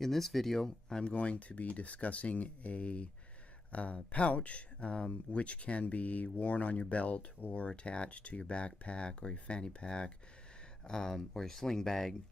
In this video, I'm going to be discussing a pouch which can be worn on your belt or attached to your backpack or your fanny pack or your sling bag.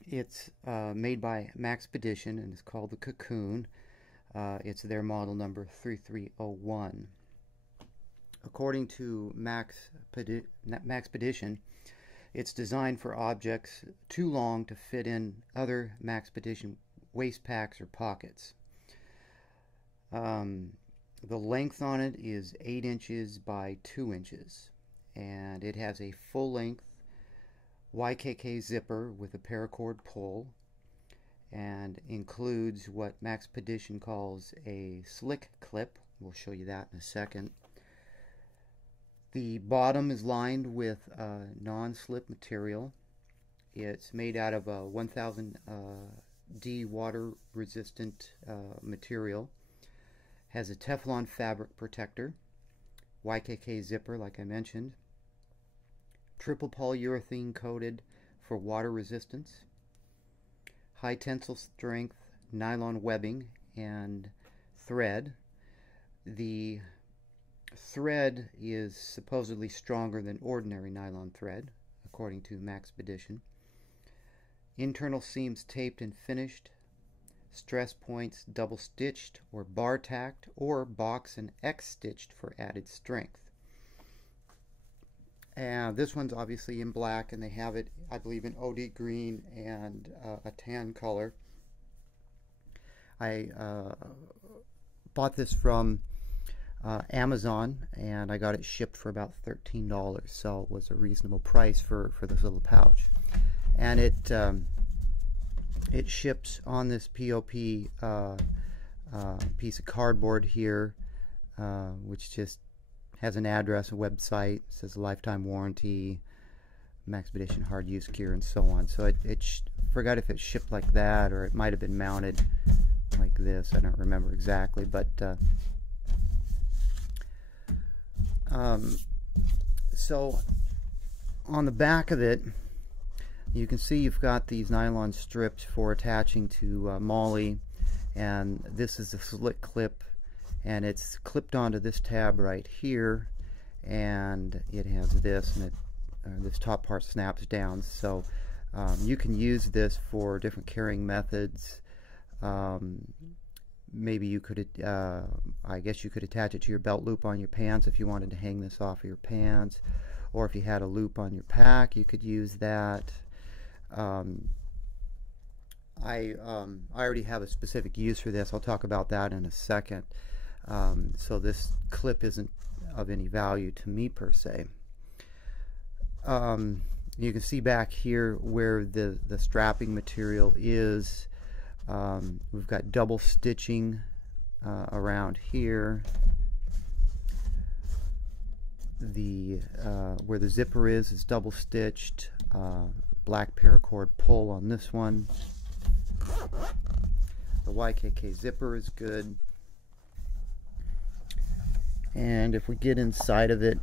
It's made by Maxpedition and it's called the Cocoon. It's their model number 3301. According to Maxpedition, it's designed for objects too long to fit in other Maxpedition waist packs or pockets. The length on it is 8 inches by 2 inches, and it has a full-length YKK zipper with a paracord pull, and includes what Maxpedition calls a slick clip. We'll show you that in a second. The bottom is lined with non-slip material. It's made out of a 1000D water-resistant material. Has a Teflon fabric protector, YKK zipper like I mentioned, triple polyurethane coated for water resistance, high tensile strength nylon webbing and thread. The thread is supposedly stronger than ordinary nylon thread, according to Maxpedition. Internal seams taped and finished. Stress points double stitched or bar tacked or box and X stitched for added strength. And this one's obviously in black, and they have it, I believe, in OD green and a tan color. I bought this from Amazon, and I got it shipped for about $13, so it was a reasonable price for this little pouch. And it ships on this POP piece of cardboard here, which just has an address, a website, says lifetime warranty, Maxpedition hard use gear, and so on. So forgot if it shipped like that, or it might have been mounted like this. I don't remember exactly, but so on the back of it, you can see you've got these nylon strips for attaching to MOAB, and this is the slick clip, and it's clipped onto this tab right here, and it has this, and this top part snaps down. So you can use this for different carrying methods. Maybe you could, I guess you could attach it to your belt loop on your pants if you wanted to hang this off of your pants, or if you had a loop on your pack, you could use that. I already have a specific use for this. I'll talk about that in a second. So this clip isn't of any value to me per se. You can see back here where the strapping material is. We've got double stitching around here. Where the zipper is double stitched. Black paracord pull on this one. The YKK zipper is good. And if we get inside of it,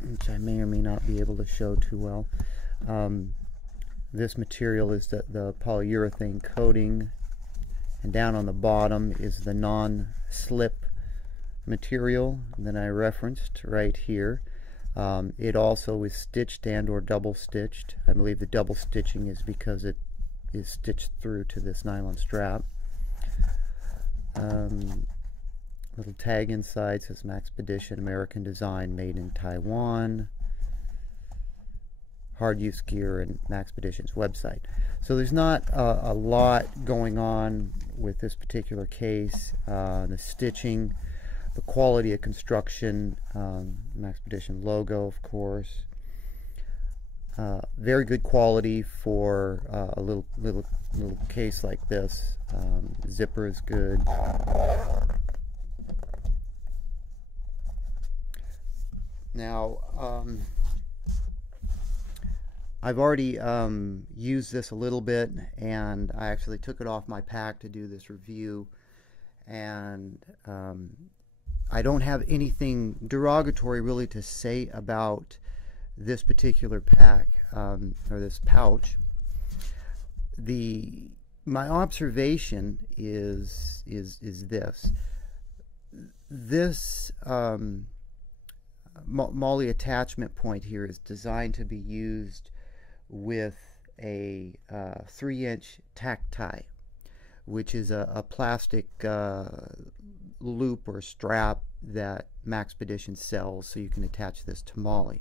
which I may or may not be able to show too well, this material is the polyurethane coating, and down on the bottom is the non-slip material that I referenced right here. It also is stitched and or double stitched. I believe the double stitching is because it is stitched through to this nylon strap. Little tag inside says Maxpedition, American design, made in Taiwan. Hard use gear, and Maxpedition's website. So there's not a lot going on with this particular case. The stitching, the quality of construction, Maxpedition logo, of course. Very good quality for a little case like this. Zipper is good. Now, I've already used this a little bit, and I actually took it off my pack to do this review, and I don't have anything derogatory really to say about this particular pack or this pouch. The my observation is this. This MOAB attachment point here is designed to be used with a 3-inch tack tie, which is a plastic loop or strap that Maxpedition sells, so you can attach this to MOAB.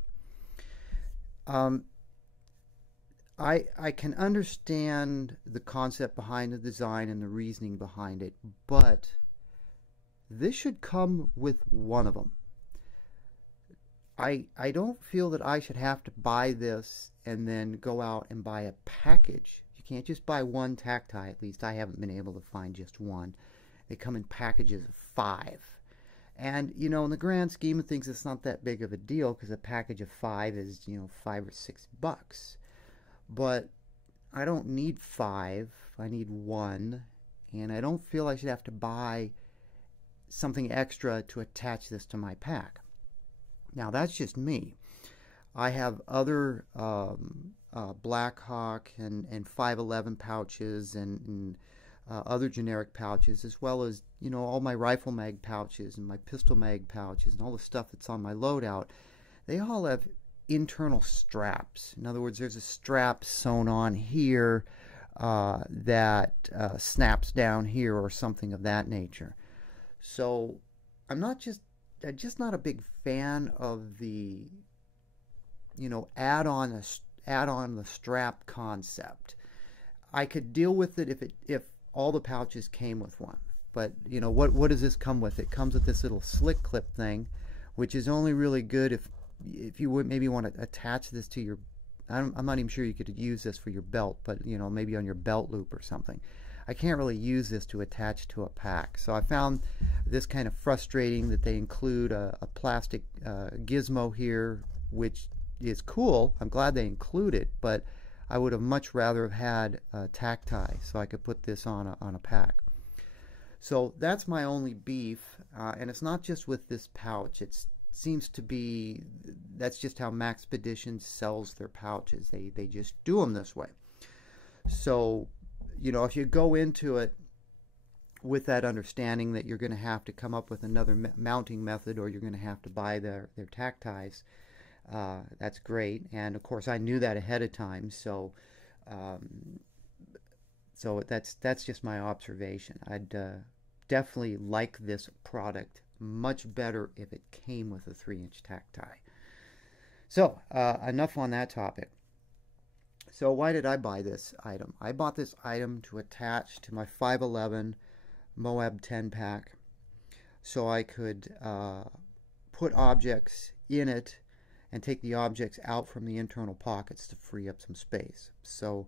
I can understand the concept behind the design and the reasoning behind it, but this should come with one of them. I don't feel that I should have to buy this and then go out and buy a package. You can't just buy one tack tie. At least I haven't been able to find just one. They come in packages of 5. And, you know, in the grand scheme of things, it's not that big of a deal because a package of 5 is, you know, $5 or $6. But I don't need 5. I need 1. And I don't feel I should have to buy something extra to attach this to my pack. Now, that's just me. I have other Blackhawk and 511 pouches and other generic pouches, as well as, you know, all my rifle mag pouches and my pistol mag pouches and all the stuff that's on my loadout. They all have internal straps. In other words, there's a strap sewn on here that snaps down here or something of that nature. So I'm just not a big fan of the, you know, add on the strap concept. I could deal with it if all the pouches came with one. But, you know, what does this come with? It comes with this little slick clip thing, which is only really good if you would maybe want to attach this to your, I'm not even sure you could use this for your belt, but, you know, maybe on your belt loop or something. I can't really use this to attach to a pack. So I found this kind of frustrating that they include a plastic gizmo here, which is cool. I'm glad they include it, but I would have much rather have had a tack tie so I could put this on a pack. So that's my only beef, and it's not just with this pouch. It seems to be, that's just how Maxpedition sells their pouches. They just do them this way. So, you know, if you go into it with that understanding that you're going to have to come up with another mounting method, or you're going to have to buy their tack ties, that's great. And of course I knew that ahead of time, so that's just my observation. I'd definitely like this product much better if it came with a 3-inch tack tie. So enough on that topic. So why did I buy this item? I bought this item to attach to my 511 MOAB 10 pack so I could put objects in it and take the objects out from the internal pockets to free up some space. So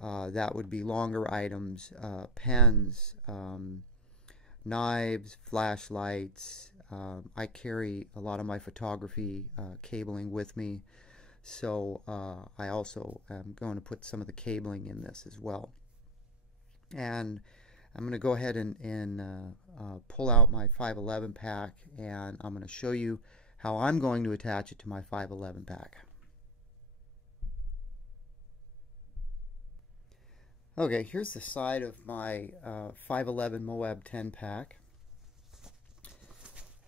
that would be longer items, pens, knives, flashlights. I carry a lot of my photography cabling with me, so I also am going to put some of the cabling in this as well. And I'm going to go ahead and pull out my 511 pack, and I'm going to show you how I'm going to attach it to my 511 pack. Okay, here's the side of my 511 MOAB 10 pack,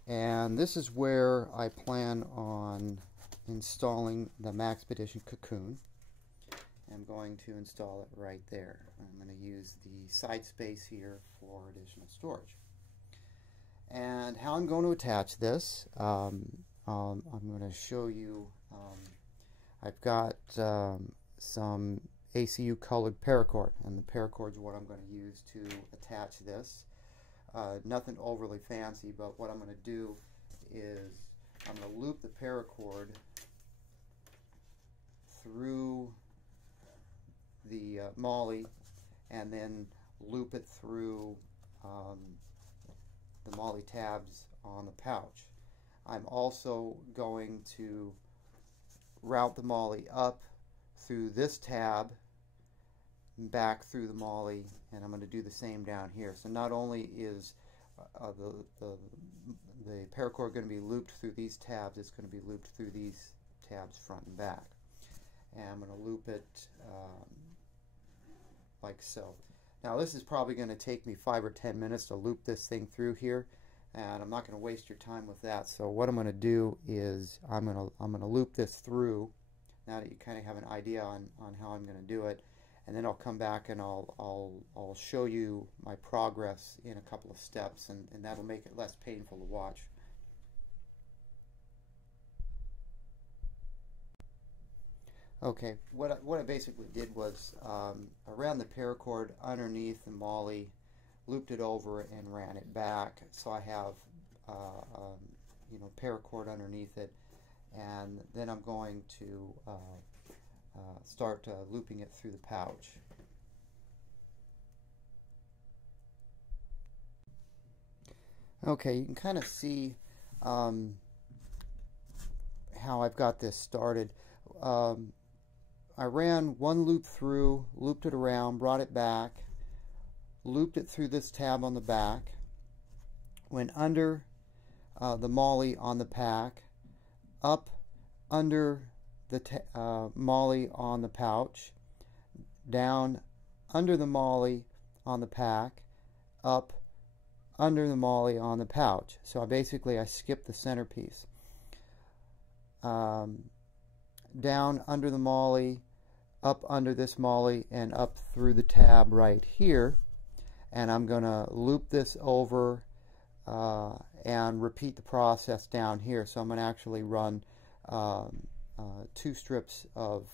and this is where I plan on installing the Maxpedition Cocoon. I'm going to install it right there. I'm going to use the side space here for additional storage. And how I'm going to attach this, I'm going to show you, I've got some ACU colored paracord, and the paracord is what I'm going to use to attach this. Nothing overly fancy, but what I'm going to do is I'm going to loop the paracord through the MOAB and then loop it through the MOAB tabs on the pouch. I'm also going to route the MOAB up through this tab, back through the MOAB, and I'm going to do the same down here. So not only is the paracord going to be looped through these tabs, it's going to be looped through these tabs front and back. And I'm going to loop it like so. Now this is probably going to take me 5 or 10 minutes to loop this thing through here, and I'm not going to waste your time with that. So what I'm going to do is I'm going to loop this through, now that you kind of have an idea on how I'm going to do it, and then I'll come back and I'll show you my progress in a couple of steps, and that'll make it less painful to watch. Okay, what I basically did was I ran the paracord underneath the MOAB, looped it over and ran it back, so I have you know, paracord underneath it, and then I'm going to start looping it through the pouch. Okay, you can kind of see how I've got this started. I ran one loop through, looped it around, brought it back, looped it through this tab on the back, went under the MOAB on the pack, up under the MOAB on the pouch, down under the MOAB on the pack, up under the MOAB on the pouch. So I skipped the centerpiece. Down under the MOAB, up under this MOAB, and up through the tab right here, and I'm going to loop this over and repeat the process down here. So I'm going to actually run 2 strips of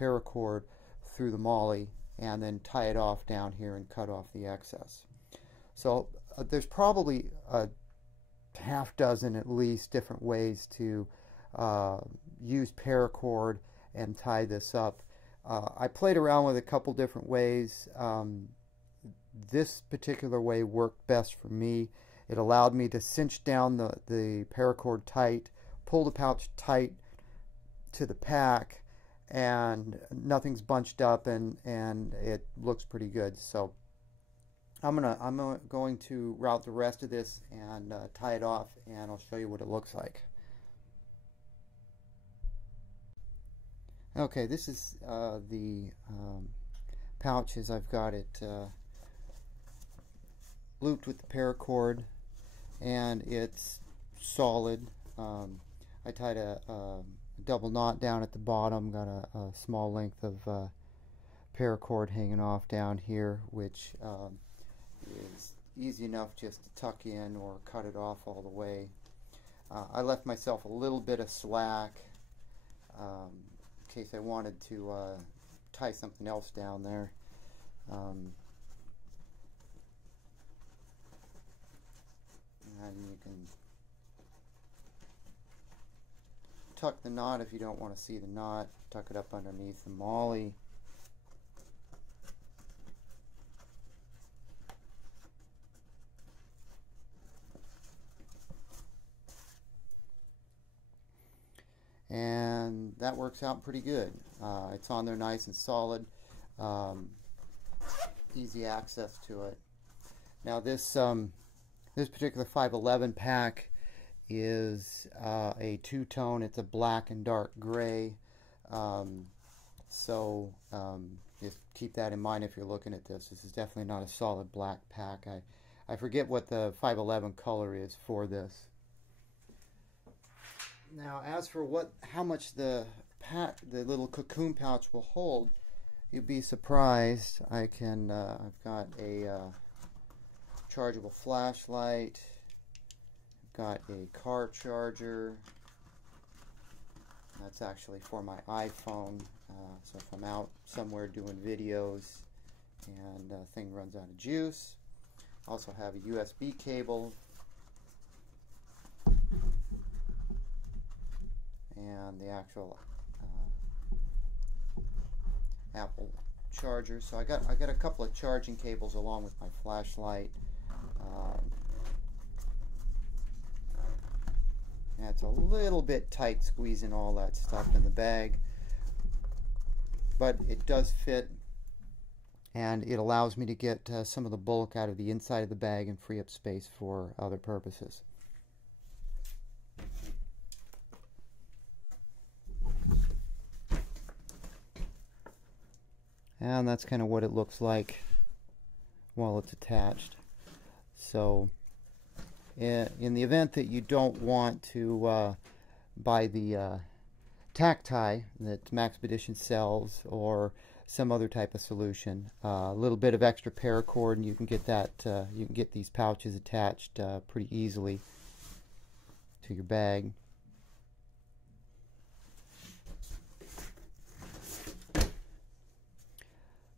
paracord through the MOAB and then tie it off down here and cut off the excess. So there's probably a half dozen at least different ways to use paracord and tie this up. I played around with a couple different ways. This particular way worked best for me. It allowed me to cinch down the paracord tight, pull the pouch tight to the pack, and nothing's bunched up, and it looks pretty good. So I'm going to route the rest of this and tie it off, and I'll show you what it looks like. Okay, this is the pouch as I've got it looped with the paracord, and it's solid. I tied a double knot down at the bottom, got a small length of paracord hanging off down here, which is easy enough just to tuck in or cut it off all the way. I left myself a little bit of slack in case I wanted to tie something else down there. And you can tuck the knot if you don't want to see the knot, tuck it up underneath the MOAB. And that works out pretty good. It's on there nice and solid, easy access to it. Now this particular 511 pack is a two-tone. It's a black and dark gray, so just keep that in mind if you're looking at this. This is definitely not a solid black pack. I forget what the 511 color is for this. Now, as for how much the little cocoon pouch will hold, you'd be surprised. I've got a chargeable flashlight. I've got a car charger. That's actually for my iPhone. So if I'm out somewhere doing videos and the thing runs out of juice. I also have a USB cable. And the actual Apple charger. So I got a couple of charging cables along with my flashlight. And it's a little bit tight squeezing all that stuff in the bag, but it does fit, and it allows me to get some of the bulk out of the inside of the bag and free up space for other purposes. And that's kind of what it looks like while it's attached. So in the event that you don't want to buy the tack tie that Maxpedition sells, or some other type of solution, a little bit of extra paracord, and you can get that. You can get these pouches attached pretty easily to your bag.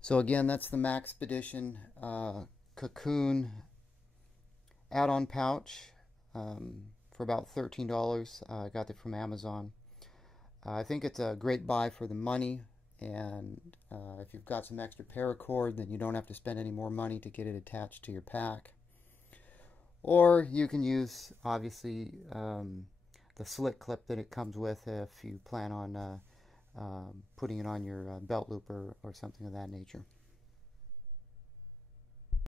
So again, that's the Maxpedition Cocoon add-on pouch for about $13. I got it from Amazon. I think it's a great buy for the money, and if you've got some extra paracord, then you don't have to spend any more money to get it attached to your pack. Or you can use, obviously, the slit clip that it comes with if you plan on putting it on your belt loop or something of that nature.